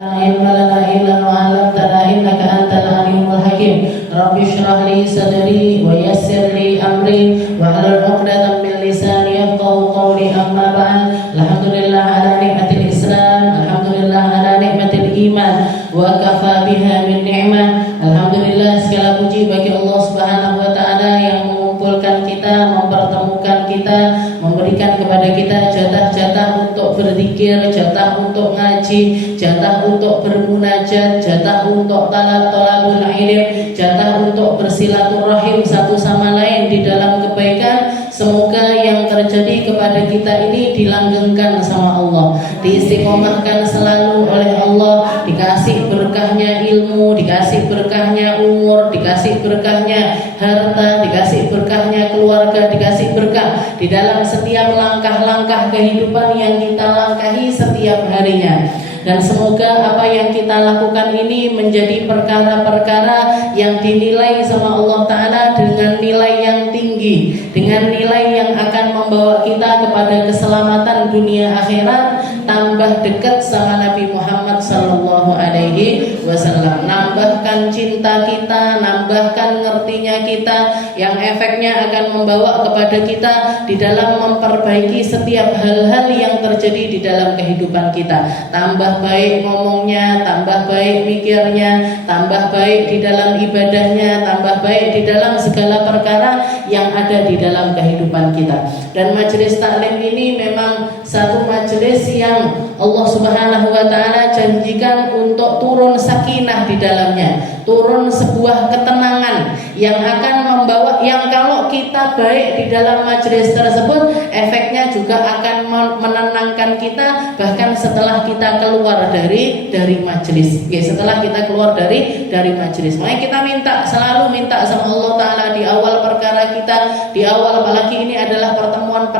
لا علم لنا إلا ما علمتنا إنك أنت العليم الحكيم رب اشرح لي صدري ويسر لي أمري واحلل عقدة من لساني يفقهوا قولي أما بعد الحمد لله على نعمة الإسلام الحمد لله على نعمة الإيمان وكفى بها من نعمة alhamdulillah segala puji bagi Allah Subhanahu wa taala yang mengumpulkan kita, mempertemukan kita, memberikan kepada kita jatah-jatah untuk berzikir, jatah untuk ngaji, jatah untuk bermunajat, jatah untuk talabul ilm, jatah untuk bersilaturahim satu sama lain di dalam kebaikan. Semoga yang terjadi kepada kita ini dilanggengkan sama Allah, diistiqomahkan selalu oleh Allah, dikasih berkahnya ilmu, dikasih berkahnya umur, dikasih berkahnya harta, dikasih berkahnya keluarga, dikasih berkah di dalam setiap langkah-langkah kehidupan yang kita langkahi setiap harinya. Dan semoga apa yang kita lakukan ini menjadi perkara-perkara yang dinilai sama Allah Ta'ala dengan nilai yang tinggi, dengan nilai yang akan membawa kita kepada keselamatan dunia akhirat, tambah dekat sama Nabi Muhammad Sallallahu Alaihi Wasallam, nambahkan cinta kita, nambahkan ngertinya kita, yang efeknya akan membawa kepada kita di dalam memperbaiki setiap hal-hal yang terjadi di dalam kehidupan kita. Tambah baik ngomongnya, tambah baik mikirnya, tambah baik di dalam ibadahnya, tambah baik di dalam segala perkara yang ada di dalam kehidupan kita. Dan majelis taklim ini memang satu majelis yang Allah Subhanahu wa taala janjikan untuk turun sakinah di dalamnya, turun sebuah ketenangan yang akan membawa, yang kalau kita baik di dalam majelis tersebut, efeknya juga akan menenangkan kita bahkan setelah kita keluar dari majelis. Ya, setelah kita keluar dari majelis. Makanya kita selalu minta sama Allah Taala di awal perkara kita, di awal, apalagi ini adalah pertemuan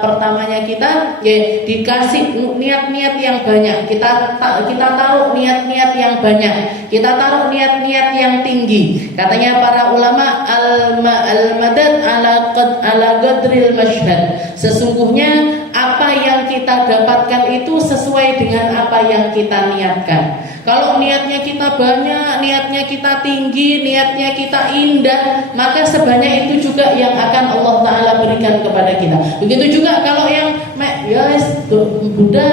pertamanya kita, ya, dikasih niat-niat yang banyak. Kita taruh niat-niat yang banyak. Kita taruh niat-niat yang tinggi. Katanya para ulama, al-madad ala qadril mashhad. Sesungguhnya apa yang kita dapatkan itu sesuai dengan apa yang kita niatkan. Kalau niatnya kita banyak, niatnya kita tinggi, niatnya kita indah, maka sebanyak itu juga yang akan Allah Ta'ala berikan kepada kita. Begitu juga kalau yang Buddha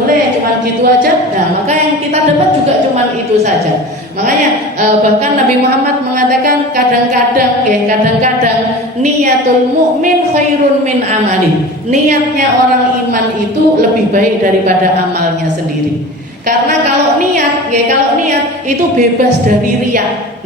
mulai cuma gitu aja, nah maka yang kita dapat juga cuma itu saja. Makanya bahkan Nabi Muhammad mengatakan kadang-kadang niatul mukmin khairun min amali. Niatnya orang iman itu lebih baik daripada amalnya sendiri. Karena kalau niat itu bebas dari riya.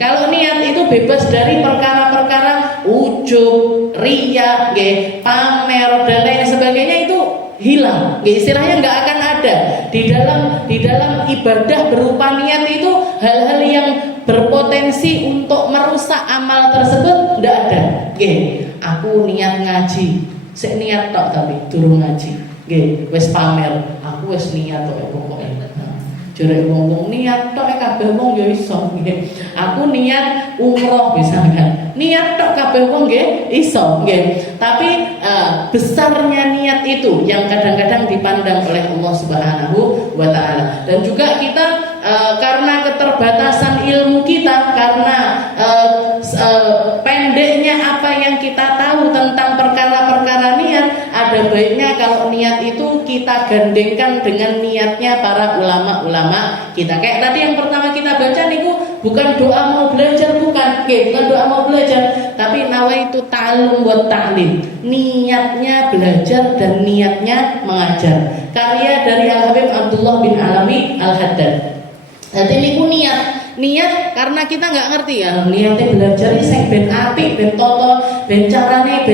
Kalau niat itu bebas dari perkara-perkara ujub, riya, pamer dan lain sebagainya, itu hilang. Istilahnya nggak akan ada di dalam ibadah berupa niat itu. Hal-hal yang berpotensi untuk merusak amal tersebut tidak ada. Aku niat ngaji, saya niat tok tapi durung ngaji. Wes pamer, aku wes niat tok pokoknya. Jare ngomong niat tok kabeh wong ya iso. Aku niat umroh misalkan. Niat tok kabeh wong nggih iso, nggih. Tapi besarnya niat itu yang kadang-kadang dipandang oleh Allah Subhanahu wa taala. Dan juga kita karena keterbatasan ilmu kita, karena pendeknya apa yang kita tahu tentang perkara-perkara niat, ada baiknya kalau niat itu kita gandengkan dengan niatnya para ulama-ulama kita. Kayak tadi yang pertama kita baca niku bukan doa mau belajar, bukan doa mau belajar, tapi nawaitu ta'allum wa ta'lim. Niatnya belajar dan niatnya mengajar. Karya dari Al-Habib Abdullah bin Alami Al-Haddad. Jadi niku niat karena kita nggak ngerti ya, niatnya belajar ini sing ben apik, ben toto, ben carane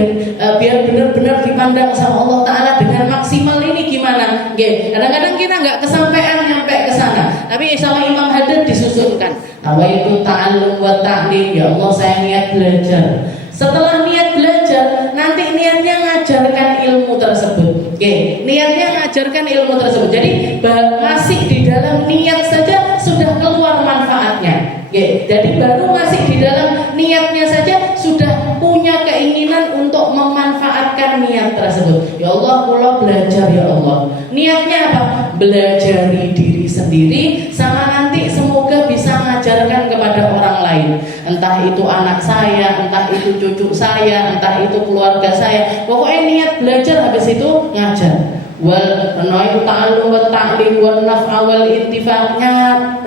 biar benar-benar dipandang sama Allah Taala dengan maksimal ini gimana? Kadang-kadang kita nggak kesampaian nyampe ke sana. Tapi sama Imam Haddad disusunkan, nawaitu ta'allum wa ta'lim, ya Allah saya niat belajar. Setelah niat belajar, nanti niatnya ngajarkan ilmu tersebut. Niatnya ngajarkan ilmu tersebut. Jadi masih di dalam niat saja sudah keluar manfaatnya. Jadi baru masih di dalam niatnya saja sudah punya keinginan untuk memanfaatkan niat tersebut. Ya Allah, kula belajar ya Allah. Niatnya apa? Belajari diri sendiri sama nanti semoga bisa mengajarkan kepada orang lain, entah itu anak saya, entah itu cucu saya, entah itu keluarga saya. Pokoknya niat belajar, habis itu ngajar. Wal itu ta'allum wa ta'lim wa naf'a wal intifa'nya,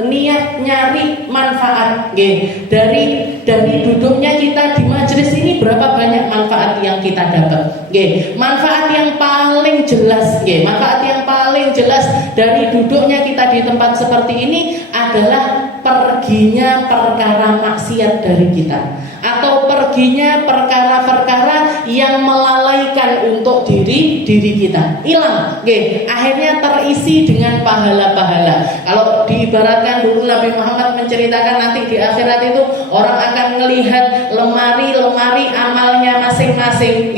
niat nyari manfaat nggih. Dari duduknya kita di majelis ini berapa banyak manfaat yang kita dapat nggih. Manfaat yang paling jelas nggih, manfaat yang paling jelas dari duduknya kita di tempat seperti ini adalah perginya perkara maksiat dari kita, atau perginya perkara-perkara yang melalaikan untuk diri kita hilang, akhirnya terisi dengan pahala-pahala. Kalau diibaratkan dulu Nabi Muhammad menceritakan nanti di akhirat itu orang akan melihat lemari-lemari amalnya masing-masing.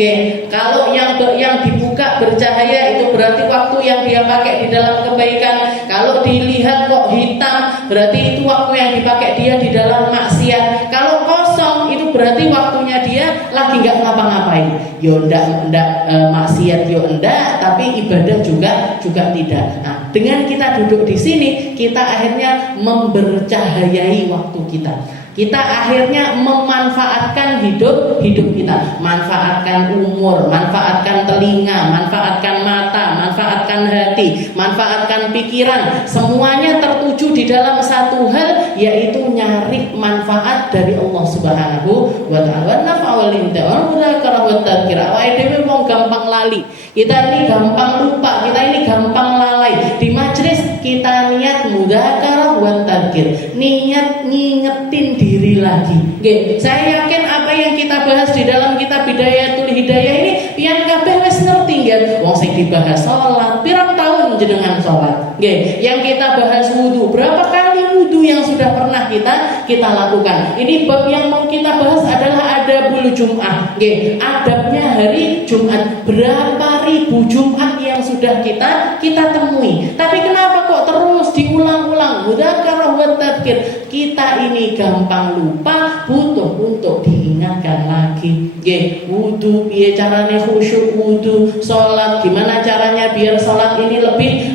Kalau yang dibuka bercahaya itu berarti waktu yang dia pakai di dalam kebaikan. Kalau dilihat kok hitam berarti itu waktu yang dipakai dia di dalam maksiat. Kalau kosong itu berarti waktunya dia lagi nggak ngapa-ngapain. Yo ndak maksiat yo ndak, tapi ibadah juga tidak. Nah, dengan kita duduk di sini, kita akhirnya membercahayai waktu kita. Kita akhirnya memanfaatkan hidup kita, manfaatkan umur, manfaatkan telinga, manfaatkan mata, manfaatkan hati, manfaatkan pikiran. Semuanya tertuju di dalam satu hal, yaitu nyari manfaat dari Allah Subhanahu wa taala. Nafa'ul inti'al mudzakara wa tadzkira. Awake dhewe wong gampang lali. Kita ini gampang lupa, kita ini gampang lalai. Di majelis kita niat mudzakara wa tadzkir, niat ngingetin diri lagi. Nggih, saya yakin apa yang kita bahas di dalam kitab Bidayatul Hidayah ini pian kabeh wis ngerti nggih. Wong sing dibahas salat, pirang tahun jenengan salat. Nggih, yang kita bahas wudu, berapa kali wudu yang sudah pernah kita lakukan. Ini bab yang mau kita bahas adalah adabul Jum'ah. Nggih, adabnya hari Jumat. Berapa ribu Jumat yang sudah kita temui. Tapi kenapa kok terus diulang-ulang? Mudzakara wa tadzkir. Kita ini gampang lupa, butuh untuk diingatkan lagi. Nggih, wudu piye carane khusyuk wudu, salat gimana caranya biar salat ini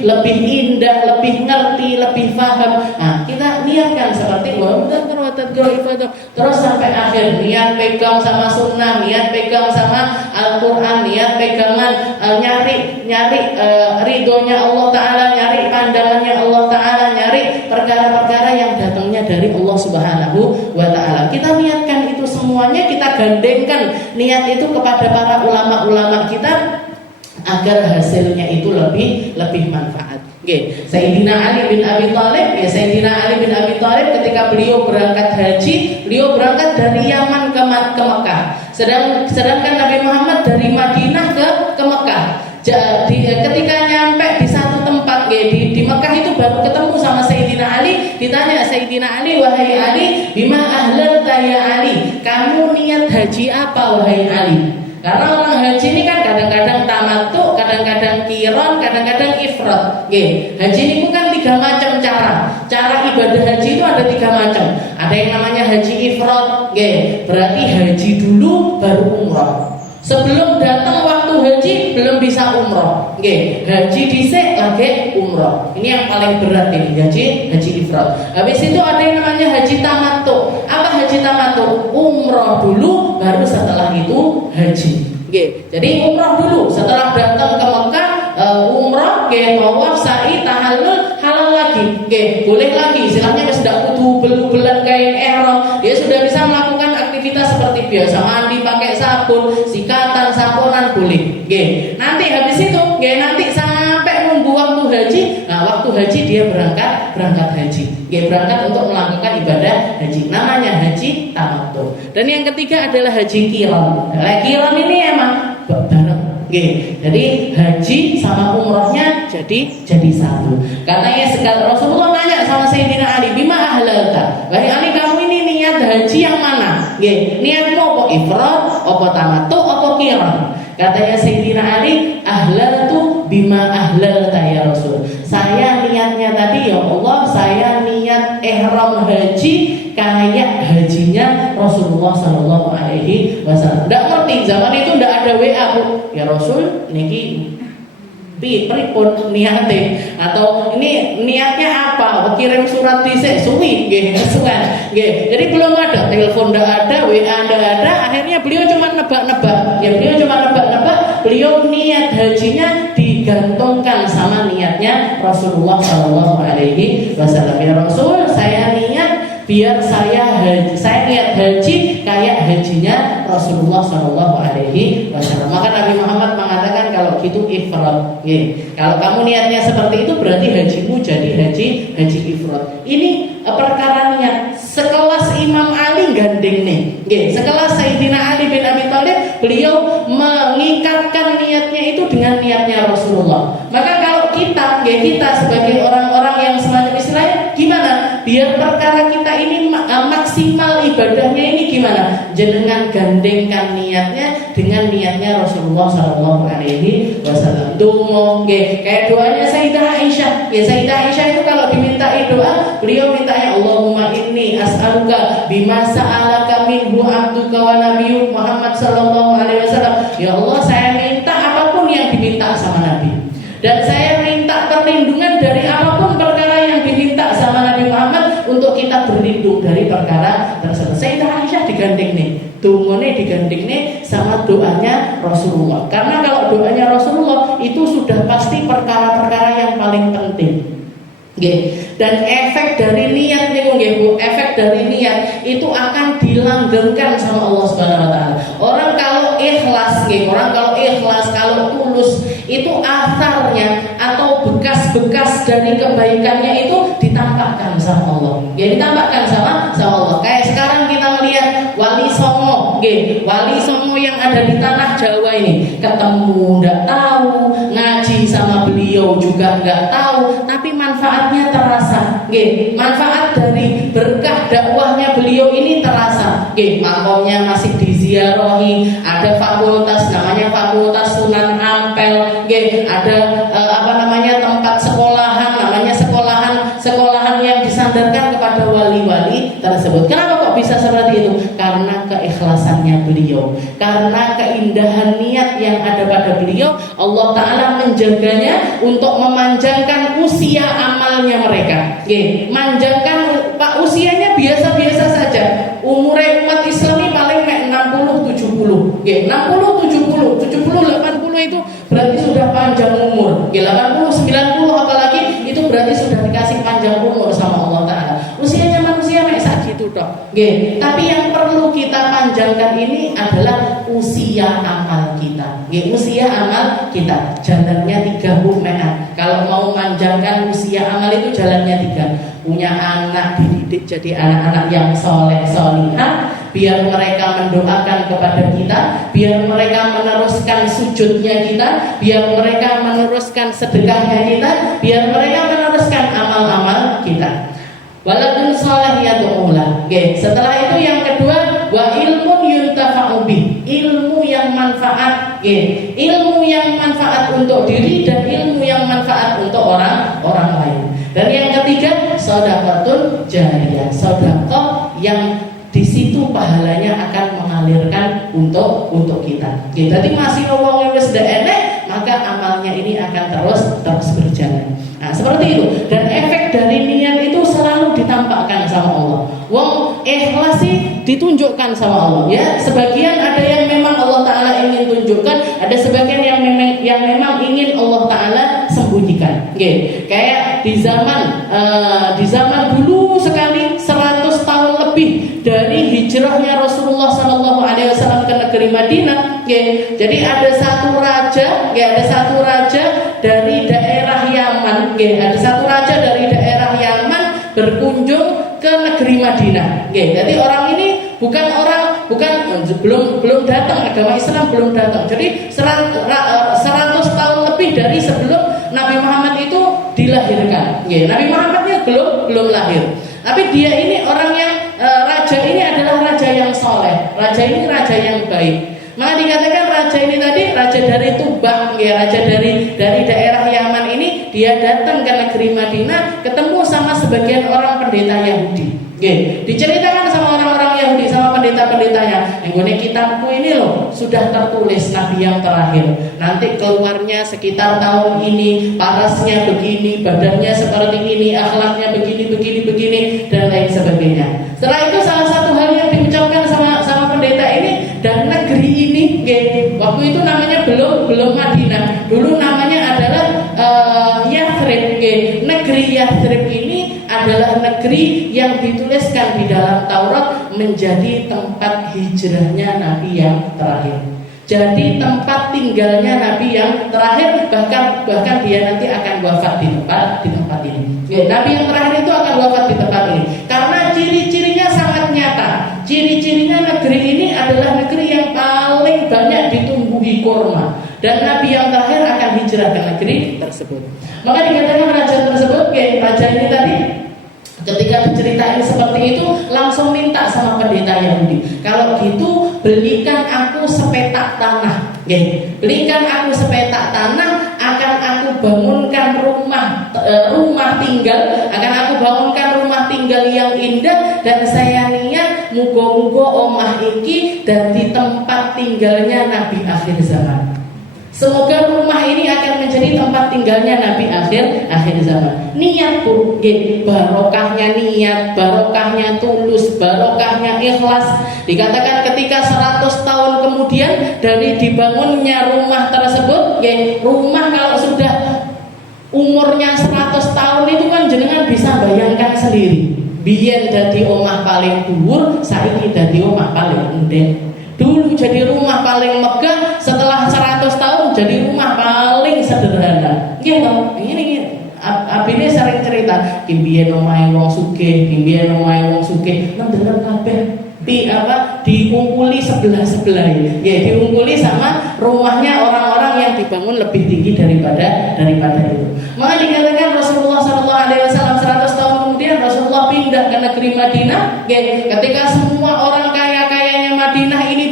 lebih indah, lebih ngerti, lebih paham. Nah, kita niatkan seperti mudzakara wa tadzkir ibadah. Terus sampai akhir niat pegang sama sunnah, niat pegang sama Al-Qur'an, niat pegangan nyari ridhonya Allah Ta'ala, nyari pandangannya Allah Ta'ala, nyari perkara-perkara yang datangnya dari Allah Subhanahu wa Ta'ala. Kita niatkan itu semuanya, kita gandengkan niat itu kepada para ulama-ulama kita agar hasilnya itu lebih manfaat. Okay. Sayyidina Ali bin Abi Thalib, ketika beliau berangkat haji, beliau berangkat dari Yaman ke Mekah. Sedangkan Nabi Muhammad dari Madinah ke Mekah. Jadi ketika nyampe di satu tempat, di Mekah itu baru ketemu sama Sayyidina Ali. Ditanya Sayyidina Ali, wahai Ali, bima ahlalta ya Ali, kamu niat haji apa wahai Ali? Karena orang haji ini kan kadang-kadang tamattu, kadang-kadang qiran, kadang-kadang ifrad. Haji ini bukan 3 macam cara. Cara ibadah haji itu ada 3 macam. Ada yang namanya haji ifrad, berarti haji dulu baru umrah. Sebelum datang waktu haji belum bisa umroh. Haji dhisik lagi umroh. Ini yang paling berat ini, haji ifrad. Habis itu ada yang namanya haji tamattu. Apa haji tamattu? Umroh dulu baru setelah itu haji. Jadi umroh dulu, setelah datang ke Mekah umroh, tawaf, sa'i, tahallul, halal lagi. Boleh lagi, istilahnya sudah kudu belu-belan kain ihram. Dia sudah bisa melakukan aktivitas seperti biasa, mandi pakai sabun, sikatan, samponan boleh. Nanti habis itu, nanti sampai nunggu waktu haji. Nah, waktu haji dia berangkat haji. Berangkat untuk melakukan ibadah haji. Namanya haji tamattu. Dan yang ketiga adalah haji qiran. Qiran ini emang bareng. Jadi haji sama umrohnya jadi satu. Katanya sekali Rasulullah nanya sama Sayyidina Ali, bima ahlalta? Wahai Ali, kamu ini niat haji yang mana? Niatmu apa ifrad, apa tamattu, apa qiran? Katanya Sayyidina Ali, ahlaltu bima ahlalta ya Rasul. Saya niatnya tadi, ya Allah, saya niat ihram haji kayak hajinya Rasulullah Sallallahu Alaihi Wasallam. Nggak ngerti, zaman itu nggak ada WA, Bu. Ya Rasul, niki pripun niate atau ini niatnya apa? Kirim surat dhisik suwi nggih, kesuwen. Nggih. Jadi belum ada, telepon ndak ada, WA ndak ada, akhirnya beliau cuma nebak-nebak. Ya beliau cuma nebak-nebak, beliau niat hajinya digantungkan sama niatnya Rasulullah Shallallahu alaihi wasallam. Ya Rasul, saya niat biar saya niat haji kayak hajinya Rasulullah Shallallahu alaihi wasallam. Maka Nabi Muhammad mengatakan kalau gitu ifrad. Kalau kamu niatnya seperti itu berarti hajimu jadi haji ifrad. Ini perkara niat. Sekelas Imam Ali gandeng nih. Sekelas Sayyidina Ali bin Abi Thalib, beliau mengikatkan niatnya itu dengan niatnya Rasulullah. Maka kalau kita sebagai orang-orang yang semacam istilahnya gimana? Biar perkara kita ini maksimal ibadahnya ini gimana? Jenengan gandengkan niatnya dengan niatnya Rasulullah Shallallahu alaihi wasallam. Dongo, kayak doanya Sayyidah Aisyah. Sayyidah Aisyah itu kalau dimintai doa, beliau mintanya Allahumma inni as'aluka bima sa'alaka minhu abduka wa nabiyyuk Muhammad Shallallahu alaihi wasallam. Ya Allah, saya minta apapun yang diminta sama Nabi. Dan saya minta perlindungan dari apapun perkara yang diminta sama Nabi Muhammad untuk kita berlindung dari perkara tersebut. Sayyidah Aisyah digandeng nih, dungone digandeng nih sama doanya Rasulullah. Karena kalau doanya Rasulullah itu sudah pasti perkara-perkara yang paling penting. Dan efek dari niat nih Bu, efek dari niat itu akan dilanggengkan sama Allah Subhanahu wa taala. Orang kalau ikhlas, kalau tulus, itu asarnya atau bekas-bekas dari kebaikannya itu ditampakkan sama Allah. Ditampakkan sama Allah. Kayak sekarang kita melihat Wali Songo, Wali Songo yang ada di tanah Jawa ini, ketemu nggak tahu, ngaji sama beliau juga nggak tahu, tapi manfaatnya terasa. Manfaat dari berkah dakwahnya beliau ini terasa. Makomnya masih diziarahi, ada fakultas namanya Fakultas Sunan Ampel, ada tempat sekolahan namanya sekolahan yang disandarkan kepada wali-wali tersebut. Kenapa kok bisa seperti itu? Karena keikhlasannya beliau, karena keindahan niat yang ada pada beliau. Allah Ta'ala menjaganya untuk memanjangkan usia amalnya mereka. Manjangkan usianya biasa-biasa saja. Umurnya umat Islam ini paling 60-70. 60-70, 70-80 itu berarti sudah panjang umur. 80-90 apalagi itu berarti sudah dikasih panjang umur sama Allah Ta'ala. Usianya manusia gitu toh. Tapi yang perlu kita panjangkan ini adalah usia amal kita. Usia amal kita. Jalannya 3 hukuman. Kalau mau panjangkan usia amal itu jalannya 3. Punya anak, dididik jadi anak-anak yang soleh solihah, biar mereka mendoakan kepada kita, biar mereka meneruskan sujudnya kita, biar mereka meneruskan sedekahnya kita, biar mereka meneruskan amal-amal kita. Waladun salih yad'ulah. Setelah itu yang kedua, wa ilmun yuntafa'u bih, ilmu yang manfaat. Ilmu yang manfaat untuk diri dan ilmu yang manfaat untuk orang lain. Dan yang ketiga, sedekahun jariyah, sedekah yang di situ pahalanya akan mengalirkan untuk kita. Jadi masih wong wis enek, maka amalnya ini akan terus berjalan. Nah, seperti itu. Dan efek dari niat itu selalu ditampakkan sama Allah. Wong ikhlas sih ditunjukkan sama Allah. Ya, sebagian ada yang memang Allah Ta'ala ingin tunjukkan, ada sebagian yang memang ingin Allah Ta'ala sembunyikan. Kayak di zaman dulu sekali 100 tahun lebih dari hijrahnya Rasulullah SAW ke negeri Madinah. Jadi ada satu raja dari daerah Yaman. Ada satu raja dari daerah Yaman berkunjung ke negeri Madinah. Jadi orang ini belum datang, agama Islam belum datang. Jadi 100 tahun lebih dari sebelum Nabi Muhammad itu dilahirkan. Nabi Muhammadnya belum lahir. Tapi dia ini orang yang raja ini adalah raja yang soleh. Raja ini raja yang baik. Maka dikatakan raja ini tadi raja dari Tubah, raja dari daerah Yaman ini dia datang ke negeri Madinah, ketemu sama sebagian orang pendeta Yahudi. Diceritakan sama orang-orang Yahudi, sama pendeta-pendetanya, yang kitabku ini loh sudah tertulis nabi yang terakhir, nanti keluarnya sekitar tahun ini, parasnya begini, badannya seperti ini, akhlaknya begini, dan lain sebagainya. Setelah itu salah satu hal yang diucapkan sama pendeta ini, dan negeri ini, waktu itu namanya belum Madinah, dulu namanya adalah Yathrib. Negeri Yathrib ini adalah negeri yang dituliskan di dalam Taurat menjadi tempat hijrahnya Nabi yang terakhir. Jadi tempat tinggalnya Nabi yang terakhir, bahkan dia nanti akan wafat di tempat ini. Nabi yang terakhir itu akan wafat di tempat ini. Karena ciri-cirinya sangat nyata. Ciri-cirinya negeri ini adalah negeri yang paling banyak ditumbuhi kurma. Dan Nabi yang terakhir akan hijrah ke negeri tersebut. Maka dikatakan raja tersebut, raja ini tadi ketika diceritain seperti itu langsung minta sama pendeta Yahudi, kalau gitu belikan aku sepetak tanah. Belikan aku sepetak tanah, akan aku bangunkan rumah tinggal, akan aku bangunkan rumah tinggal yang indah, dan saya niat mugo-mugo omah iki dan di tempat tinggalnya Nabi akhir zaman. Semoga rumah ini akan menjadi tempat tinggalnya Nabi akhir zaman. Niat bu, barokahnya niat, barokahnya tulus, barokahnya ikhlas. Dikatakan ketika 100 tahun kemudian dari dibangunnya rumah tersebut, rumah kalau sudah umurnya 100 tahun itu kan jenengan bisa bayangkan sendiri. Biyen dadi omah paling dhuwur, saiki dadi omah paling endek. Dulu jadi rumah paling megah, setelah 100 tahun jadi rumah paling sederhana. Ini abine sering cerita, kimbiyen omahe wong sugih, kimbiyen omahe wong sugih, ndelok kabeh dikumpuli sebelah-sebelah diumpuli sama rumahnya orang-orang yang dibangun lebih tinggi daripada itu. Maka dikatakan Rasulullah SAW 100 tahun kemudian Rasulullah pindah ke negeri Madinah. Ketika semua orang kaya-kayanya Madinah ini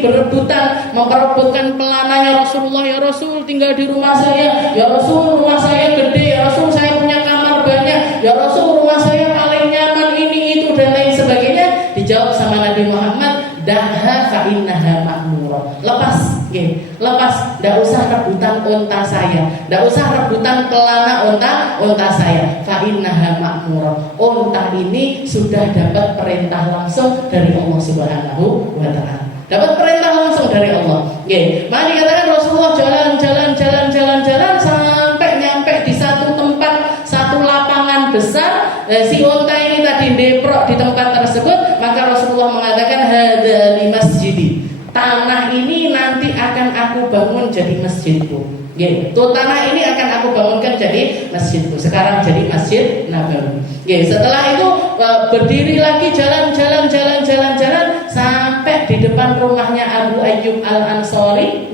memperebutkan pelananya Rasulullah, ya Rasul tinggal di rumah saya, ya Rasul rumah saya gede, ya Rasul saya punya kamar banyak, ya Rasul rumah saya paling nyaman ini itu dan lain sebagainya. Dijawab sama Nabi Muhammad, daha fa innaha ma'murah. Lepas, tidak usah rebutan unta saya, tidak usah rebutan pelana unta saya. Fa innaha ma'murah. Unta ini sudah dapat perintah langsung dari Allah Subhanahu wa taala. Dapat perintah langsung dari Allah. Maka dikatakan Rasulullah jalan sampai nyampe di satu tempat, satu lapangan besar. Si unta ini tadi deprok di tempat tersebut, maka Rasulullah mengatakan hadza li masjidi. Tanah ini nanti akan aku bangun jadi masjidku. Tuh tanah ini akan aku bangunkan jadi masjidku. Sekarang jadi Masjid Nabawi. Setelah itu berdiri lagi jalan sampai di depan rumahnya Abu Ayyub Al-Ansari.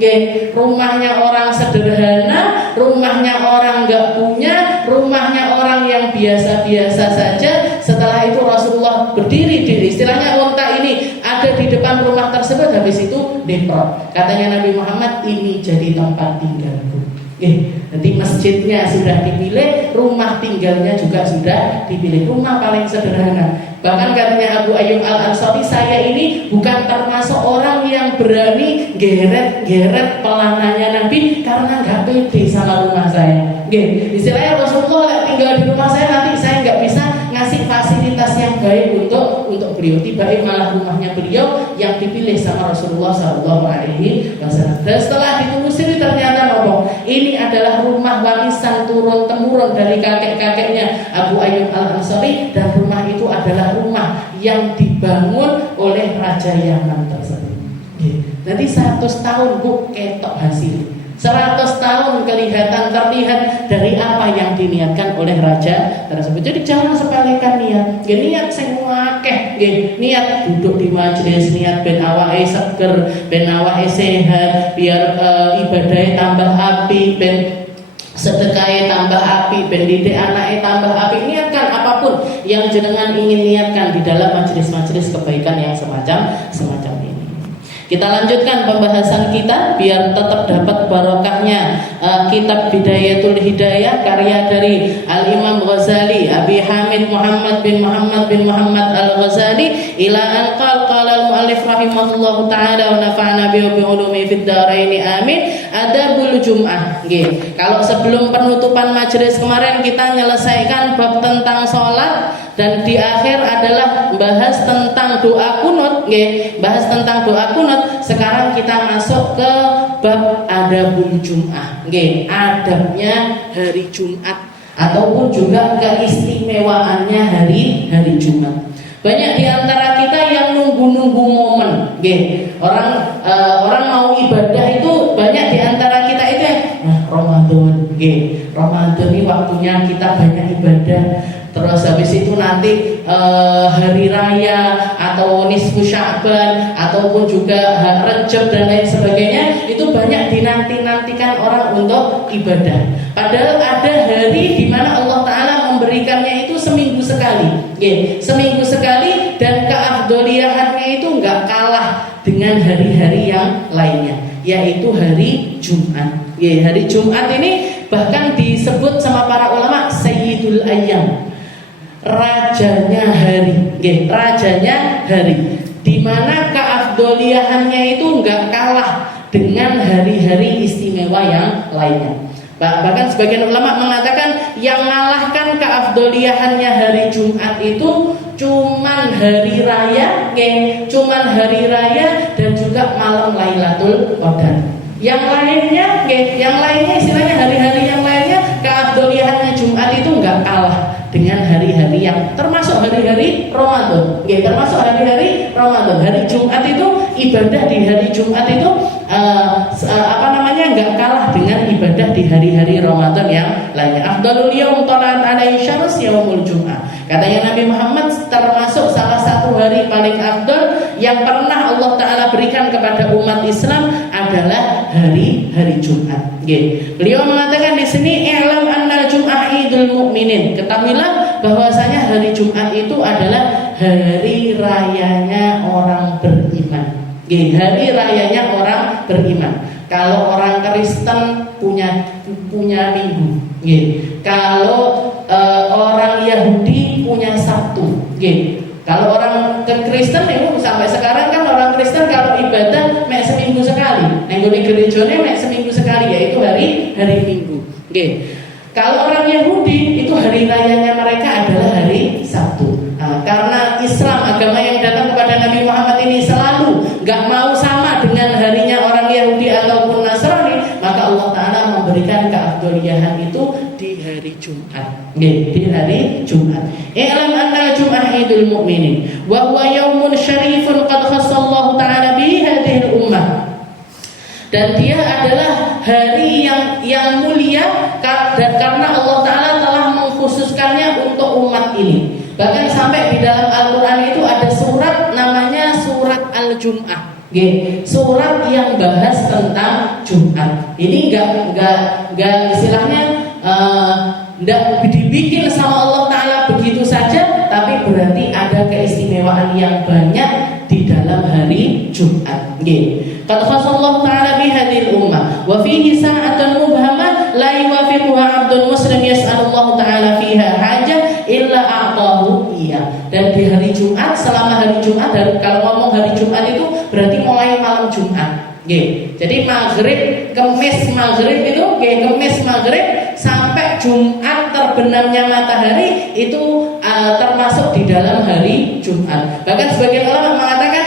Rumahnya orang sederhana, rumahnya orang gak punya, rumahnya orang yang biasa-biasa saja. Setelah itu Rasulullah berdiri istilahnya unta ini ada di depan rumah tersebut. Habis itu deprok. Katanya Nabi Muhammad, ini jadi tempat tinggalku. Jadi masjidnya sudah dipilih, rumah tinggalnya juga sudah dipilih. Rumah paling sederhana. Bahkan katanya Abu Ayyub Al-Ansari, saya ini bukan termasuk orang yang berani geret pelananya Nabi karena nggak pede sama rumah saya. Istilahnya Rasulullah tinggal di rumah saya, nanti saya nggak bisa ngasih fasilitas yang baik untuk beliau. Tiba-tiba malah rumahnya beliau yang dipilih sama Rasulullah SAW. Dan setelah ditelusuri ternyata ini adalah rumah warisan turun temurun dari kakek-kakeknya Abu Ayyub Al-Ansari, dan rumah itu adalah rumah yang dibangun oleh Raja Yaman tersebut. Nanti 100 tahun bu ketok hasil. 100 tahun terlihat dari apa yang diniatkan oleh raja tersebut. Jadi jangan sepelekan niat. Niat sing akeh, niat duduk di majelis, niat ben awake seger, ben awake sehat, biar ibadahnya tambah api, ben sedekahnya tambah api, ben didik anaknya tambah api. Niatkan apapun yang jenengan ingin niatkan di dalam majelis-majelis kebaikan yang semacam ini. Kita lanjutkan pembahasan kita biar tetap dapat barokahnya kitab Bidayatul Hidayah karya dari Al-Imam Ghazali, Abi Hamid Muhammad bin Muhammad Al-Ghazali, ila an qala al-muallif rahimahullahu taala wa nafa'ana bi ulumi fid dharain amin. Adabul Jum'ah. Nggih. Kalau sebelum penutupan majelis kemarin kita menyelesaikan bab tentang sholat dan di akhir adalah bahas tentang doa kunut, nggih, bahas tentang doa kunut. Sekarang kita masuk ke bab adabul Jum'ah, nggih, adabnya hari Jumat ataupun juga keistimewaannya hari Jumat. Banyak di antara kita yang nunggu-nunggu momen, nggih. Orang mau ibadah itu banyak di antara kita itu yang Ramadan, nggih. Ramadan ini waktunya kita banyak ibadah. Terus habis itu nanti hari raya atau nisfu Sya'ban ataupun juga Rajab dan lain sebagainya itu banyak dinanti-nantikan orang untuk ibadah. Padahal ada hari di mana Allah Ta'ala memberikannya itu seminggu sekali, seminggu sekali, dan keafdoliahannya itu nggak kalah dengan hari-hari yang lainnya, yaitu hari Jumat. Hari Jumat ini bahkan disebut sama para ulama Sayyidul Ayyam, rajanya hari, rajanya hari, di mana keafdoliahannya itu nggak kalah dengan hari-hari istimewa yang lainnya. Bahkan sebagian ulama mengatakan yang mengalahkan keafdoliahannya hari Jumat itu cuman hari raya, cuman hari raya dan juga malam Lailatul Qadar. Yang lainnya, istilahnya hari-hari yang lainnya keafdoliahannya Jumat itu nggak kalah dengan hari-hari yang termasuk hari-hari Ramadan. Termasuk hari-hari Ramadan. Hari Jumat itu ibadah di hari Jumat itu nggak kalah dengan ibadah di hari-hari Ramadan yang lainnya. Afdalul yaum talat alaihi syams yaumul Jum'ah. Katanya Nabi Muhammad, termasuk salah satu hari paling afdal yang pernah Allah Ta'ala berikan kepada umat Islam adalah hari Jumat. Beliau mengatakan di sini, i'lam annal Jum'ah idul mu'minin. Ketahuilah bahwasanya hari Jumat itu adalah hari rayanya orang beriman. Hari rayanya orang beriman. Kalau orang Kristen punya minggu, kalau orang Yahudi punya Sabtu, kalau orang Kristen itu sampai sekarang kan orang Kristen kalau ibadah mek seminggu sekali, nenggone gerejane mek seminggu sekali, yaitu hari Minggu. Kalau orang Yahudi itu hari rayanya mereka adalah hari Sabtu. Karena Islam, agama yang datang kepada Nabi Muhammad ini selalu nggak mau sama dengan harinya orang Yahudi ataupun Nasrani, maka Allah Ta'ala memberikan keafdoliahan itu di hari Jumat. Di hari Jumat. I'lam anna Jum'ah idul mu'minin wa huwa yaumun syarifun qad khassallahu ta'ala bihi hadhihi ummah. Dan dia adalah hari yang mulia karena Allah Ta'ala telah mengkhususkannya untuk umat ini. Bahkan sampai di dalam Al-Quran itu ada surat namanya surat Al-Jum'ah, surat yang bahas tentang Jumat. Ini enggak istilahnya enggak dibikin sama Allah Ta'ala begitu saja, tapi berarti ada keistimewaan yang banyak di dalam hari Jumat. Qad khasallahu ta'ala bi hadhil ummah wa fihi sa'atan mubhamah la yuwafiquha 'abdun muslim yas'alullahu ta'ala fiha hajah illa a'tahu iya. Dan di hari Jumat, selama hari Jumat, kalau ngomong hari Jumat itu berarti mulai malam Jumat. Jadi maghrib, kemis maghrib itu, kemis maghrib sampai Jumat terbenamnya matahari itu termasuk di dalam hari Jumat. Bahkan sebagian ulama mengatakan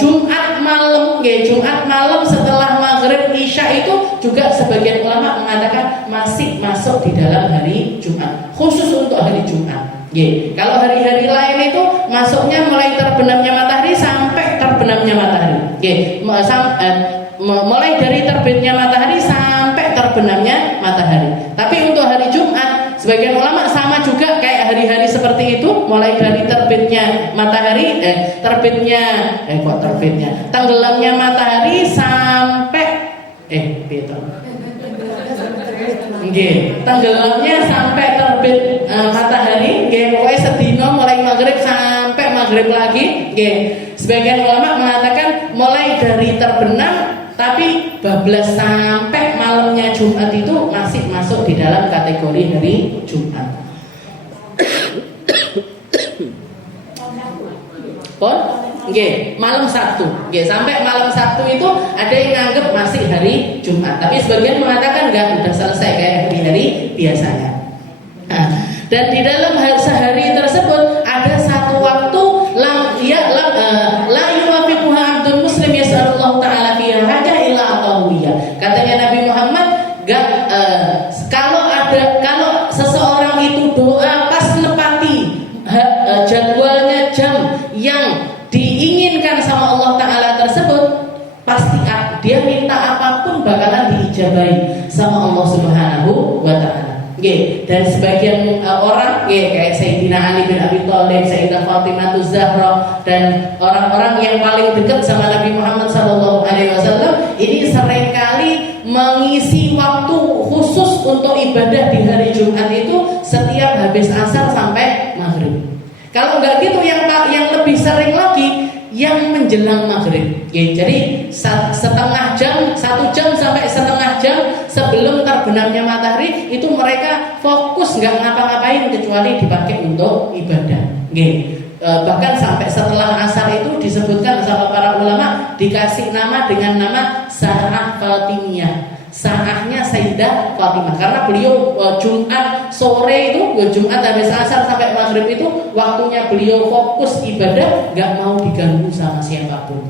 Jumat malam, Jumat malam setelah maghrib isya itu juga sebagian ulama mengatakan masih masuk di dalam hari Jumat, khusus untuk hari Jumat. Kalau hari-hari lain itu masuknya mulai terbenamnya matahari sampai terbenamnya matahari. Mulai dari terbitnya matahari sampai terbenamnya matahari. Tapi untuk hari Jumat, sebagian ulama sama juga kayak hari-hari seperti itu, mulai dari terbitnya matahari, tenggelamnya matahari sampai tenggelamnya sampai terbit matahari, pokoknya sedino mulai maghrib sampai maghrib lagi, Sebagian ulama mengatakan mulai dari terbenam tapi bablas sampai malamnya Jumat itu masih masuk di dalam kategori hari Jumat. Pon? Nggih, malam Sabtu. Nggih, sampai malam Sabtu itu ada yang nganggep masih hari Jumat. Tapi sebagian mengatakan enggak, udah selesai kayak hari-hari biasanya. Nah, dan di dalam sehari tersebut ada satu waktu la yuwafiquha abdul muslim yas'alullahu ta'ala fiha haja illa atawiyah. Katanya Nabi Muhammad, kalau seseorang itu doa pas nepati jadwalnya jam yang diinginkan sama Allah Ta'ala tersebut, pasti dia minta apapun bakalan diijabahi sama Allah Subhanahu wa Ta'ala. Dan sebagian orang kayak Sayyidina Ali bin Abi Thalib, Sayyidah Fatimah Zahra, dan orang-orang yang paling dekat sama Nabi Muhammad SAW ini seringkali mengisi waktu khusus untuk ibadah di hari Jumat itu setiap habis asar sampai maghrib. Kalau enggak gitu, yang lebih sering lagi yang menjelang maghrib. Jadi 1 jam sampai setengah jam sebelum terbenamnya matahari itu mereka fokus nggak ngapa-ngapain kecuali dipakai untuk ibadah. Bahkan sampai setelah asar itu disebutkan sama para ulama dikasih nama dengan nama Sa'ah Fatimiyah. Sa'ahnya Sayyidah Fatimah, karena beliau Jumat sore itu, Jumat habis asar sampai maghrib itu waktunya beliau fokus ibadah, nggak mau diganggu sama siapapun,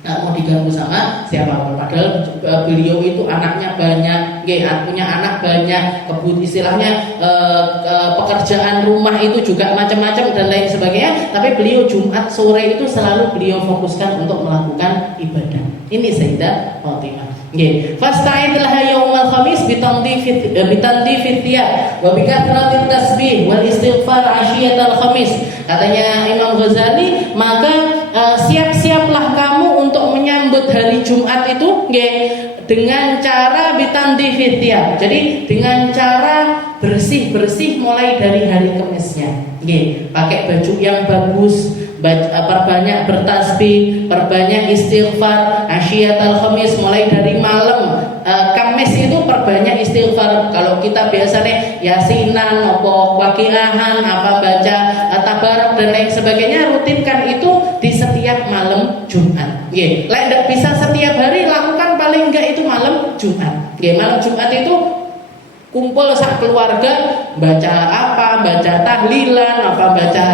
nggak mau diganggu sama siapapun. Padahal beliau itu anaknya banyak, punya anak banyak, istilahnya pekerjaan rumah itu juga macam-macam dan lain sebagainya. Tapi beliau Jumat sore itu selalu beliau fokuskan untuk melakukan ibadah. Ini Sayyidah Fatimah. Fasta'idlah yaumal khamis bitandifit thiyab wa bikathratit tasbih wal istighfar ashiyatal khamis. Katanya Imam Ghazali, maka siap-siaplah kamu untuk menyambut hari Jumat itu dengan cara bitandifit thiyab. Jadi dengan cara bersih-bersih mulai dari hari Kamisnya. Pakai baju yang bagus, perbanyak bertasbih, perbanyak istighfar, asyiatal khamis, mulai dari malam Kamis itu perbanyak istighfar. Kalau kita biasanya yasinan, waqiahan, baca tabarak dan lain sebagainya, rutinkan itu di setiap malam Jumat. Tidak bisa setiap hari, lakukan paling enggak itu malam Jumat. Malam Jumat itu kumpul sak keluarga, baca tahlilan, baca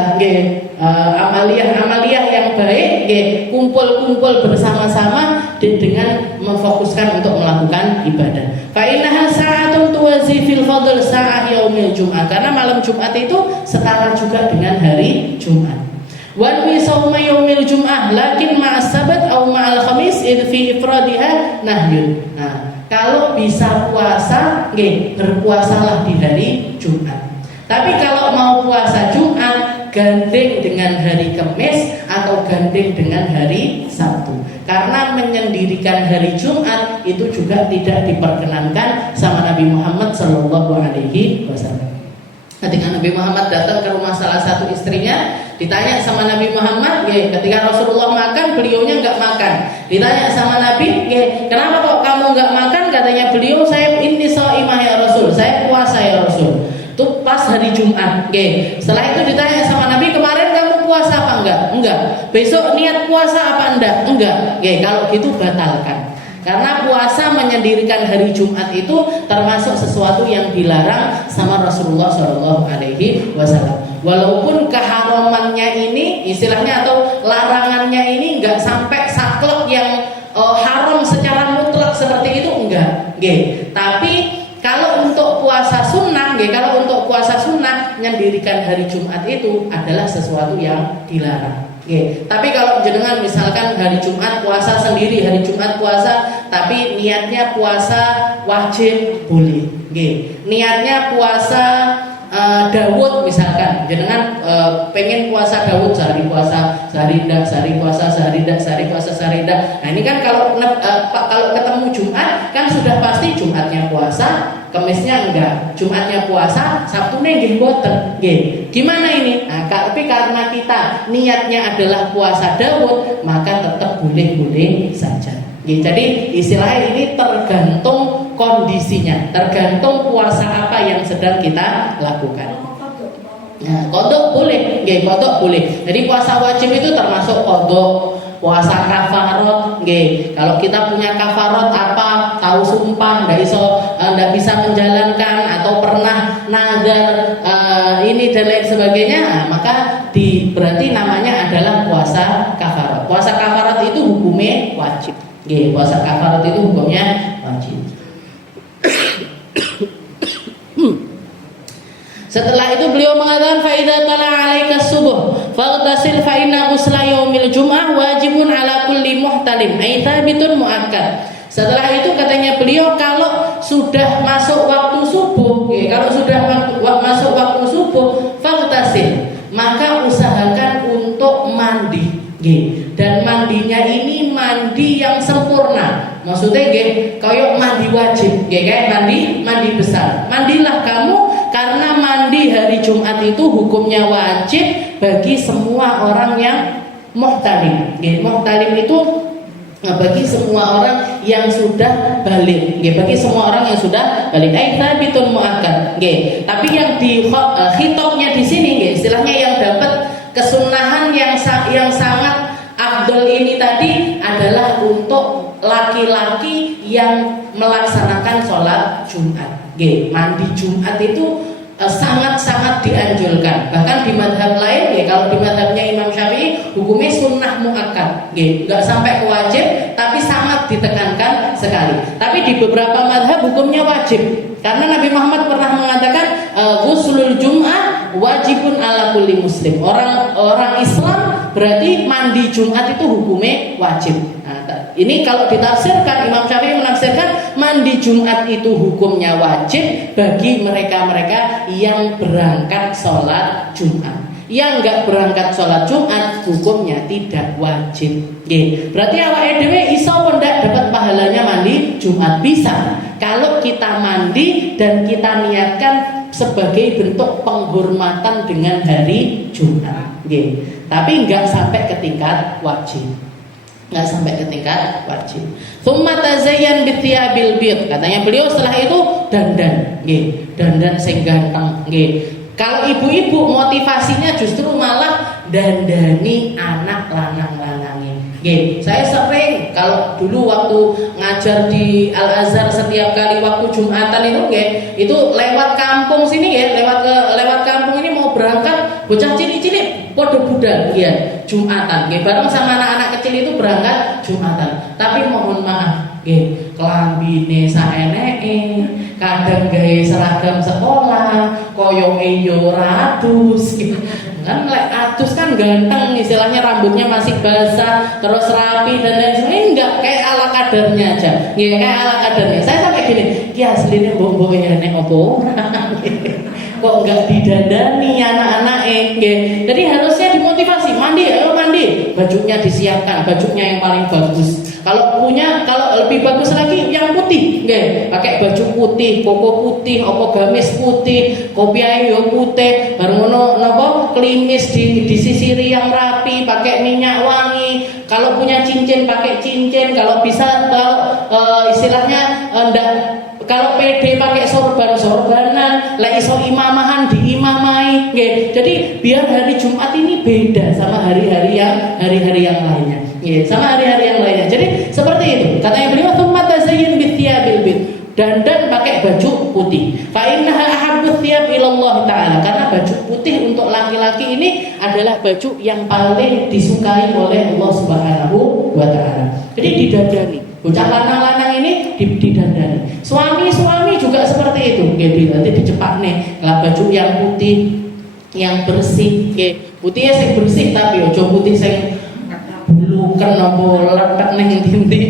amaliyah yang baik, kumpul bersama-sama dengan memfokuskan untuk melakukan ibadah. Fa innaha sa'atun tuwazi fil fadl sa'ah yaumil Jum'ah, karena malam Jumat itu setara juga dengan hari Jumat. Wa wi sauma yaumil Jum'ah lakin ma'as sabat aw ma'al khamis id fi ifradiha nahyun. Kalau bisa puasa, berpuasalah di hari Jumat. Tapi kalau mau puasa Jumat, gandeng dengan hari Kamis atau gandeng dengan hari Sabtu. Karena menyendirikan hari Jumat itu juga tidak diperkenankan sama Nabi Muhammad SAW. Ketika Nabi Muhammad datang ke rumah salah satu istrinya, ditanya sama Nabi Muhammad, ketika Rasulullah makan, beliaunya nggak makan. Ditanya sama Nabi, kenapa kok kamu nggak makan? Katanya beliau, saya ini shaimah ya Rasul, saya puasa ya Rasul. Itu pas hari Jumat. Setelah itu ditanya sama Nabi, kemarin kamu puasa apa enggak? Enggak. Besok niat puasa apa enggak? Enggak. Kalau gitu batalkan. Karena puasa menyendirikan hari Jumat itu termasuk sesuatu yang dilarang sama Rasulullah SAW. Walaupun keharamannya ini, istilahnya atau larangannya ini enggak sampai saklek yang haram secara mutlak seperti itu, enggak. Tapi kalau untuk puasa sunnah, menyendirikan hari Jumat itu adalah sesuatu yang dilarang. Tapi kalau jenengan misalkan hari Jumat puasa sendiri, hari Jumat puasa, tapi niatnya puasa wajib, boleh. Niatnya puasa Dawud misalkan, jenengan pengen puasa Dawud, sehari puasa, sehari ndak, sehari puasa, sehari ndak, sehari puasa, sehari ndak. Nah ini kan kalau ketemu Jumat kan sudah pasti Jumatnya puasa, Kamisnya enggak, Jumatnya puasa, Sabtunya nggih boten. Gimana ini? Nah, tapi Tapi karena kita niatnya adalah puasa Daud, maka tetap boleh-boleh saja. Jadi istilahnya ini tergantung kondisinya, tergantung puasa apa yang sedang kita lakukan. Nah, kodok boleh, kodok boleh. Jadi puasa wajib itu termasuk kodok, puasa kafarot, kalau kita punya kafarot apa, tahu sumpah, nggak bisa menjalankan atau pernah nazar ini dan lain sebagainya, maka berarti namanya adalah puasa kafarot. Puasa kafarot itu hukumnya wajib. Puasa kafarot itu hukumnya wajib. Setelah itu beliau mengatakan fa idza tala 'alaika subuh faghtasil fa inna ghusla yaumil jum'ah wajibun 'ala kulli muhtalim ay thabitun muakkad. Setelah itu katanya beliau kalau sudah masuk waktu subuh, kalau sudah masuk waktu subuh faghtasil, maka usahakan untuk mandi. Dan mandinya ini mandi yang sempurna. Maksudnya kayak mandi wajib, kayak mandi besar. Mandilah kamu karena mandi hari Jumat itu hukumnya wajib bagi semua orang yang muhtalim. Muhtalim itu bagi semua orang yang sudah balik, bagi semua orang yang sudah balik. Tsabitun muakkad. Tapi yang di khitabnya di sini, istilahnya yang dapat kesunahan yang sangat afdal ini tadi adalah untuk laki-laki yang melaksanakan sholat Jumat. Mandi Jumat itu sangat-sangat dianjurkan. Bahkan di madhab lain, kalau di madhabnya Imam Syafi'i hukumnya sunnah muakkad, nggak sampai ke wajib, tapi sangat ditekankan sekali. Tapi di beberapa madhab hukumnya wajib, karena Nabi Muhammad pernah mengatakan ghuslul Jum'ah wajibun ala kulli muslim. Orang Islam berarti mandi Jumat itu hukumnya wajib. Ini kalau ditafsirkan, Imam Syafi'i menafsirkan mandi Jumat itu hukumnya wajib bagi mereka-mereka yang berangkat sholat Jumat. Yang enggak berangkat sholat Jumat hukumnya tidak wajib. Berarti awake dhewe iso ndak dapat pahalanya mandi Jumat? Bisa. Kalau kita mandi dan kita niatkan sebagai bentuk penghormatan dengan hari Jumat. Tapi enggak sampai ke tingkat wajib. Nggak sampai ke tingkat wajib. Tsumma tazayyan bi thiyabil bid. Katanya beliau setelah itu dandan sing ganteng. Kalau ibu-ibu motivasinya justru malah dandani anak lanang-lanange. Saya sering kalau dulu waktu ngajar di Al Azhar setiap kali waktu Jumatan itu lewat kampung sini lewat kampung ini mau berangkat bocah cilik-cilik podo budal Jumatan bareng sama anak-anak kecil itu berangkat Jumatan. Tapi mohon maaf kelambine saeneke, kadang gawe seragam sekolah koyoke yo ratus kan lek atus kan ganteng, istilahnya rambutnya masih basah terus rapi dan lain sebagainya, enggak kayak ala kadarnya aja, kayak ala kadarnya. Saya sampai gini, aslinya mbok ya nek opo kok enggak didandani anak-anak Jadi harusnya dimotivasi, mandi, ayo mandi, bajunya disiapkan, bajunya yang paling bagus. Kalau lebih bagus lagi yang putih, pakai baju putih, koko putih, opo gamis putih, kopiah yo putih, bareng nopo klimis disisiri yang rapi, pakai minyak wangi. Kalau punya cincin pakai cincin, kalau bisa istilahnya kalau pede pakai sorbanan, lah iso imamahan di imamai. Jadi biar hari Jumat ini beda sama hari-hari yang lainnya. Sama hari-hari yang lainnya. Jadi seperti itu. Katanya beliau tsumma tazayyin bi thiyabil bid. Dandan pakai baju putih. Fa innaha ahabbu thiyab ilallah taala. Karena baju putih untuk laki-laki ini adalah baju yang paling disukai oleh Allah Subhanahu wa taala. Jadi didandani. Bocah lanang-lanang ini didandani. Suami-suami juga seperti itu. Nanti dicepakne lah baju yang putih, yang bersih. Putihnya sing bersih tapi ojo putih sing buluken apa letek ning ndi.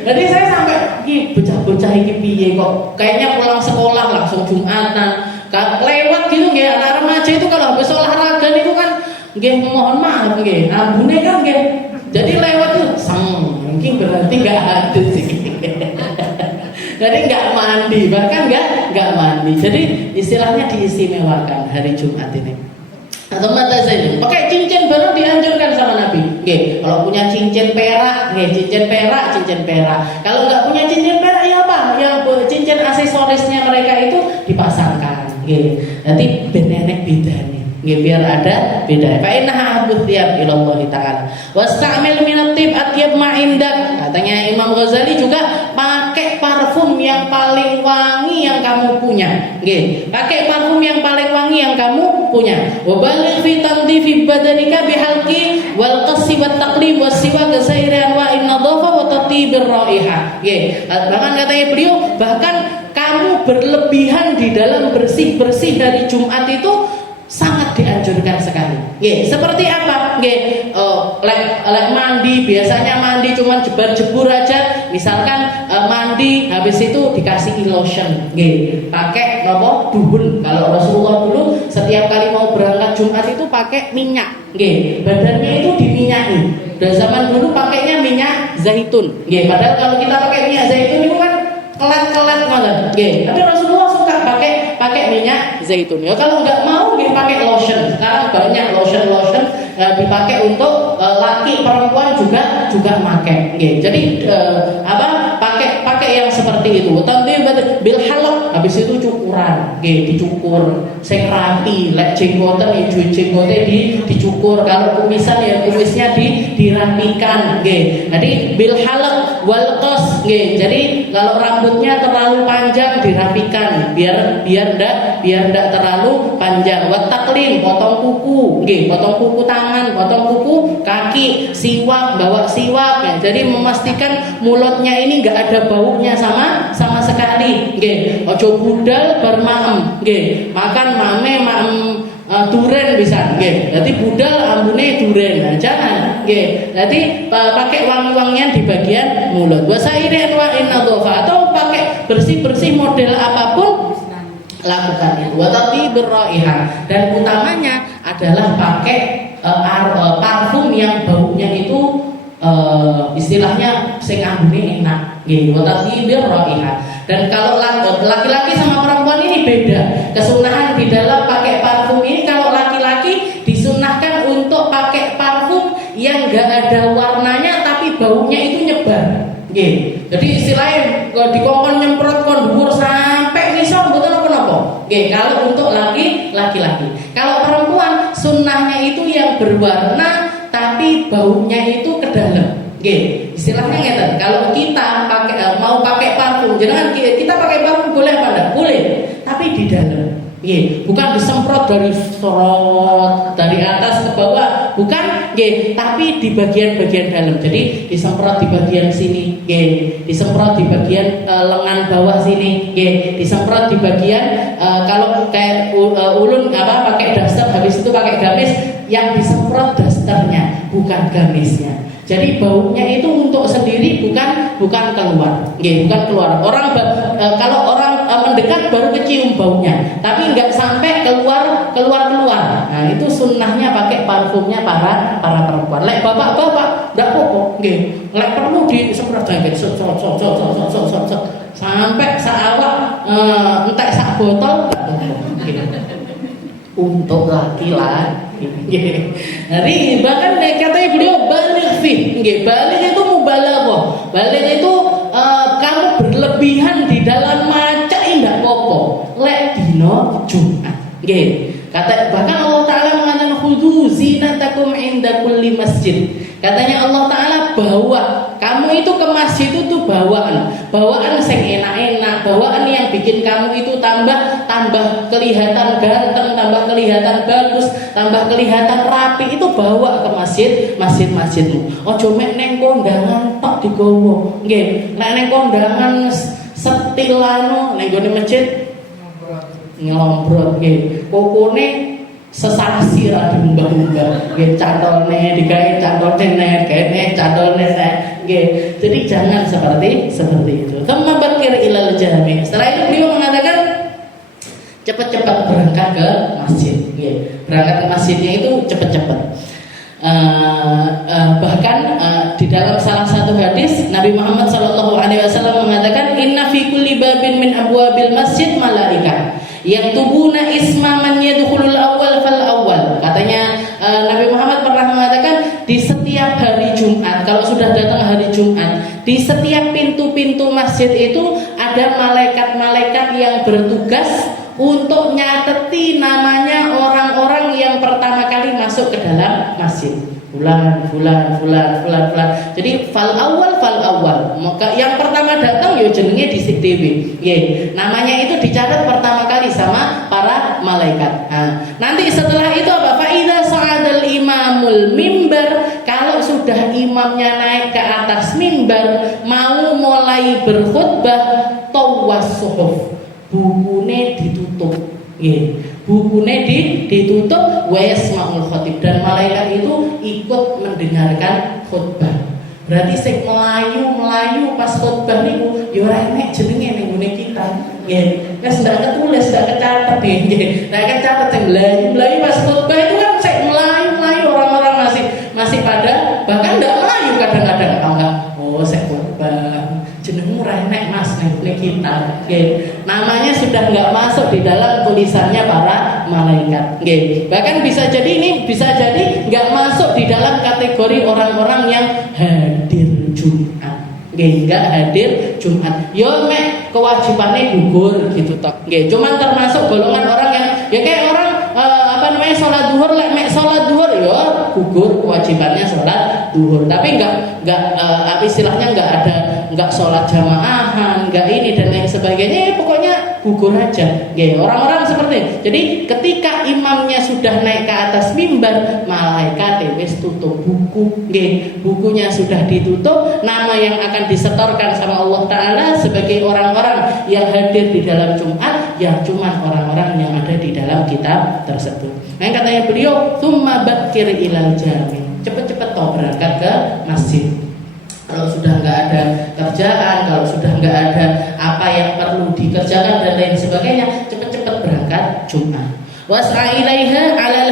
Jadi saya sampai bocah-bocah iki piye kok kayaknya pulang sekolah langsung Jumatan. Lewat gitu anak remaja itu kalau habis olahraga itu kan mohon maaf ambune kan jadi lewat tuh mungkin berarti nggak hadus sih. Jadi nggak mandi, bahkan nggak mandi. Jadi istilahnya diistimewakan hari Jumat ini. atau mata zain. Pakai cincin baru dianjurkan sama Nabi. Oke, kalau punya cincin perak, cincin perak. Kalau nggak punya cincin perak ya apa? Ya cincin aksesorisnya mereka itu dipasangkan. Oke, nanti benenek bedanya. Biar ada beda. Fa innaha ahabbu thiyab ila Allah taala. Wasta'mil min at-tib atyab ma indak. Katanya Imam Ghazali juga pakai parfum yang paling wangi yang kamu punya. Nggih, pakai parfum yang paling wangi yang kamu punya. Wa baligh fi tandifi badanika bihalqi wal qassi wat taqlim was siwa ghairi anwa'in nadhafa wa tatibir raihah. Nggih, bahkan katanya beliau kamu berlebihan di dalam bersih-bersih dari Jumat itu sangat dianjurkan sekali. Seperti apa? Lek mandi, biasanya mandi cuma jebar-jebur aja. Misalkan mandi habis itu dikasih lotion. Pakai duhun. Kalau Rasulullah dulu setiap kali mau berangkat Jumat itu pakai minyak. Badannya itu diminyaki. Dan zaman dulu pakainya minyak zaitun. Padahal kalau kita pakai minyak zaitun itu kan kelat-kelat banget. Tapi Rasulullah suka pakai minyak zaitun. Ya kalau nggak mau pakai lotion. Sekarang banyak lotion dipakai untuk laki perempuan juga pakai. Jadi pakai yang seperti itu. Tanti bil halaq, habis itu cukuran. Dicukur sing rapi, lek jenggoten dicukur. Kalau kumisan ya kumisnya dirapikan. Jadi bil halaq wal qas. Jadi kalau rambutnya terlalu panjang dirapikan biar ndak terlalu panjang. Wat taqlim, potong kuku, potong kuku tangan, potong kuku kaki, siwak, bawa siwak. Jadi memastikan mulutnya ini enggak ada baunya sama sekali. Ojo budal bar maem. Makan maem duren bisa. Jadi budal ambune duren. Jangan. Jadi pakai wangi-wangian di bagian mulut. Wasaire wa inadhofa, atau pakai bersih-bersih model apapun lakukan itu. Tapi berraihah, dan utamanya adalah pakai parfum yang baunya itu istilahnya sing ambune enak. Tapi berraihah. Dan kalau laki-laki sama perempuan ini beda. Kesunahan di dalam pakai parfum ini, kalau laki-laki disunahkan untuk pakai parfum yang enggak ada warnanya tapi baunya itu nyebar. Jadi istilahnya dikongkon nyemprot kon dhuwur sampai ngisor mboten napa-napa. Kalau untuk laki-laki. Kalau perempuan sunnahnya itu yang berwarna tapi baunya itu ke dalam. Istilahnya ngeten. Kalau kita mau pakai parfum, jangan kita pakai parfum boleh apa enggak? Boleh, tapi di dalam. Bukan disemprot dari atas ke bawah, bukan, tapi di bagian-bagian dalam. Jadi disemprot di bagian sini, disemprot di bagian lengan bawah sini, disemprot di bagian kalau kayak ulun pakai daster, habis itu pakai gamis, yang disemprot dasternya bukan gamisnya. Jadi baunya itu untuk sendiri, bukan keluar. Bukan keluar. Kalau orang mendekat baru kecium baunya, tapi nggak sampai keluar. Nah, itu sunnahnya pakai parfumnya para perempuan. Lek bapak-bapak nggak apa-apa. Lek perlu disemprot sampai saawak entek sak botol. Untuk laki-laki. Jadi bahkan katanya beliau balik fi. Balik itu mubalaghah. Balik itu kamu berlebihan di dalam maca indah popo. Lek dino Jumat. Kata bahkan Allah Taala mengatakan khudhu zinatakum inda kulli masjid. Katanya Allah Taala bawa kamu itu ke masjid itu bawaan sing enak-enak, bawaan yang bikin kamu itu tambah kelihatan ganteng, tambah kelihatan bagus, tambah kelihatan rapi, itu bawa ke masjidmu. Ojo mek neng kondangan tok digowo. Nek neng kondangan setilano ning gone masjid ngelombrot kokone sesarasi ra diumbah-umbah catolne digawe catolne jadi jangan seperti itu. Thumma bakir ilal jami. Setelah itu beliau mengatakan cepat-cepat berangkat ke masjid. Berangkat ke masjidnya itu cepat-cepat. Bahkan di dalam salah satu hadis Nabi Muhammad SAW mengatakan inna fi kulli babin min abwabil masjid malaika yaktubuna isma man yadkhulul awwal fal awwal. Katanya di setiap pintu-pintu masjid itu ada malaikat-malaikat yang bertugas untuk nyateti namanya orang-orang yang pertama kali masuk ke dalam masjid. Fulan. Jadi fal awal. Maka yang pertama datang yo jenenge dhisik dhewe. Nggih. Namanya itu dicatat pertama kali sama para malaikat. Nah, nanti setelah itu apa? Fa idza sa'adal imamul mimbar, kalau sudah imamnya naik ke atas mimbar mau mulai berkhutbah, tawwas suhuf. Bukune ditutup. Nggih. Bukune ditutup wa yasma'ul khatib, dan malaikat itu ikut mendengarkan khutbah. Berarti sing melayu pas khutbah niku ya ora enek jenenge ning ngene kita. Nggih. Wis ndak ketulis, ndak kecatet nggih. Ndak kecatet sing melayu pas khutbah itu kan sing melayu orang-orang masih pada bahkan ndak melayu kadang-kadang enggak. Oh, sik khutbah. Jenengmu ora enek Mas ning kita. Nggih. Namanya sudah enggak masuk di dalam tulisannya para malaikat. Nggih. Bahkan bisa jadi enggak masuk di dalam kategori orang-orang yang hadir Jumat. Nggih, enggak hadir Jumat. Yo mek kewajibannya gugur gitu tok. Nggih, cuman termasuk golongan orang yang ya kayak orang salat duhur, lek mek salat duhur ya gugur kewajibannya salat duhur. Tapi enggak istilahnya enggak salat jamaahan, enggak ini dan lain sebagainya. Ya, pokoknya gugur aja. Nggih, orang-orang seperti ini. Jadi ketika imamnya sudah naik ke atas mimbar, malaikat wis tutup buku. Nggih, bukunya sudah ditutup, nama yang akan disetorkan sama Allah Ta'ala sebagai orang-orang yang hadir di dalam Jumat ya cuma orang-orang yang ada di dalam kitab tersebut. Nah, katanya beliau, "Tsumma bakkir ilal jami." Cepat-cepat toh berangkat ke masjid. Kalau sudah nggak ada kerjaan, kalau sudah nggak ada apa yang perlu dikerjakan dan lain sebagainya, cepat-cepat berangkat Jumat. Was'a ilaiha 'alal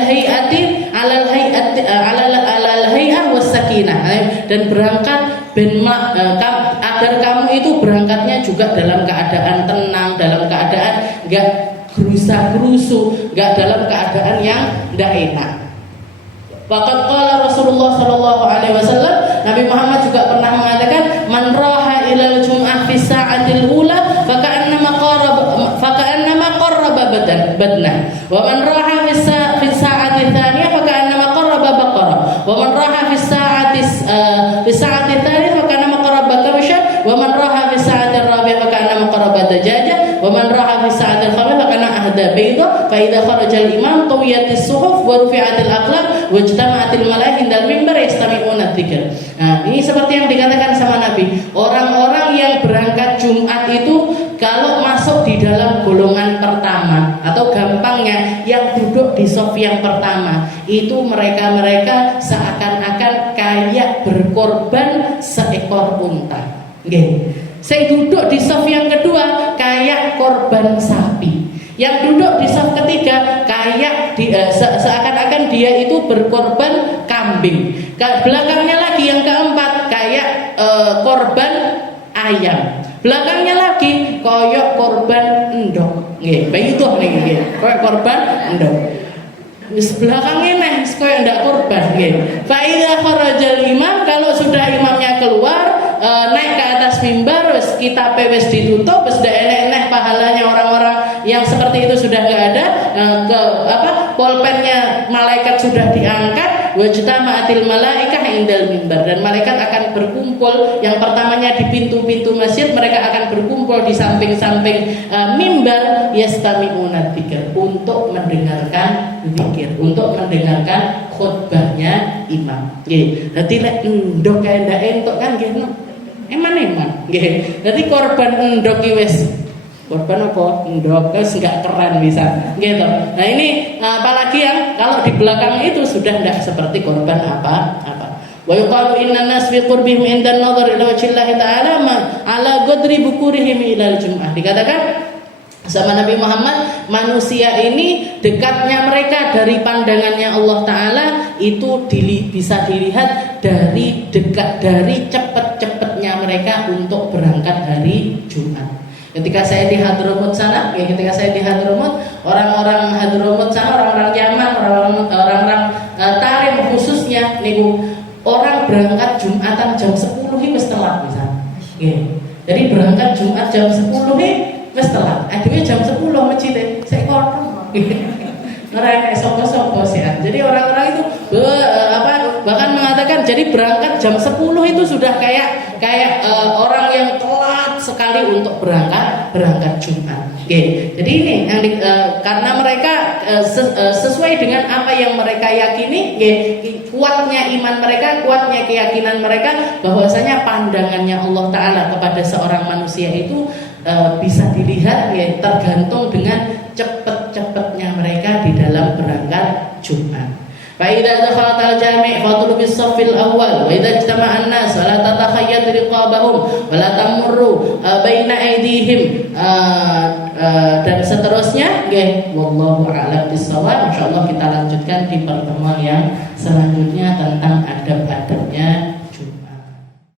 hay'ah was-sakinah, dan berangkat agar kamu itu berangkatnya juga dalam keadaan tenang, dalam keadaan enggak gerusa-gerusu, enggak dalam keadaan yang enggak enak. Faqad qala Rasulullah sallallahu alaihi wasallam, Nabi Muhammad juga pernah mengatakan, "Man raha ilal jum'ah fi sa'atil ula faka'annama qarraba badna. Wa man raha fi sa'atil thaniyah faka'annama qarraba baqarah. Wa man raha fi sa'atil thalithah faka'annama qarraba kabshan. Wa man raha fi sa'atil rabi'ah faka'annama qarraba dajajah. Wa man raha fi sa'atil khamisah faka'annama ahda bayda. Fa idza kharaja al-imam tawiyatis suhuf wa rufi'atil aqlam wa ijtama'atil malaa'ikatu indal mimbar yastami'una dzikr." Nah, ini seperti yang dikatakan sama Nabi, orang-orang yang berangkat Jumat itu kalau masuk di dalam golongan pertama, atau gampangnya yang duduk di shaf yang pertama, itu mereka seakan-akan kayak berkorban seekor unta. Nggih. Saya duduk di shaf yang kedua kayak korban sapi. Yang duduk di shaf ketiga kayak seakan-akan dia itu berkorban kambing. Belakangnya lagi yang keempat kayak korban ayam. Belakangnya lagi koyok korban endok. Nggih, begitu nggih. Koyok korban endok. Wis belakangnya nih koyok ndak korban nggih. Fa idza kharajal imam, kalau sudah imamnya keluar naik ke atas mimbar, wis kita wis ditutup, wis ndak enek pahalanya orang-orang yang seperti itu sudah enggak ada, pulpennya malaikat sudah diangkat, wajtama'atil malaikah indal mimbar, dan malaikat akan berkumpul. Yang pertamanya di pintu-pintu masjid, mereka akan berkumpul di samping-samping mimbar, yastami'una dzikr, untuk mendengarkan zikir, untuk mendengarkan khutbahnya imam. Nggih. Dadi lek endok kae ndak entuk kan nggih. Eman-eman. Nggih. Dadi korban endok iki wis korban apa? Endok wis enggak keren bisa. Gitu. Nah, ini apalagi yang kalau di belakang itu sudah tidak seperti korban apa-apa. Wa yuqalu inna nas fi qurbihim inda an-nazar ila wajhillahi ta'ala ala qadri bukurihim ila al-jum'ah. Dikatakan sama Nabi Muhammad, manusia ini dekatnya mereka dari pandangannya Allah Ta'ala itu bisa dilihat dari cepet-cepetnya mereka untuk berangkat hari Jumat. Ketika saya di Hadramut sana, orang-orang Hadramut sana, orang-orang Yaman, orang-orang Tarim khususnya, niku orang berangkat Jumatan jam 10 wis telat misalnya. Nggih. Jadi berangkat Jumat jam 10 wis telat. Adewe jam 10 masjid sik kono. Ora enek sapa-sapa sih. Jadi orang-orang itu bahkan mengatakan jadi berangkat jam 10 itu sudah kayak orang yang telat sekali untuk berangkat Jumat. Oke. Jadi ini yang karena mereka sesuai dengan apa yang mereka yakini, kuatnya iman mereka, kuatnya keyakinan mereka bahwasanya pandangannya Allah Ta'ala kepada seorang manusia itu bisa dilihat tergantung dengan cepet-cepetnya mereka di dalam berangkat Jumat. فإذا دخلت الجامع فاطلب الصف الأول وإذا اجتمع الناس فلا تتخيط رقابهم ولا تمر بين أيديهم dan seterusnya. Wallahu a'lam bishawab. Insyaallah kita lanjutkan di pertemuan yang selanjutnya tentang adab-adabnya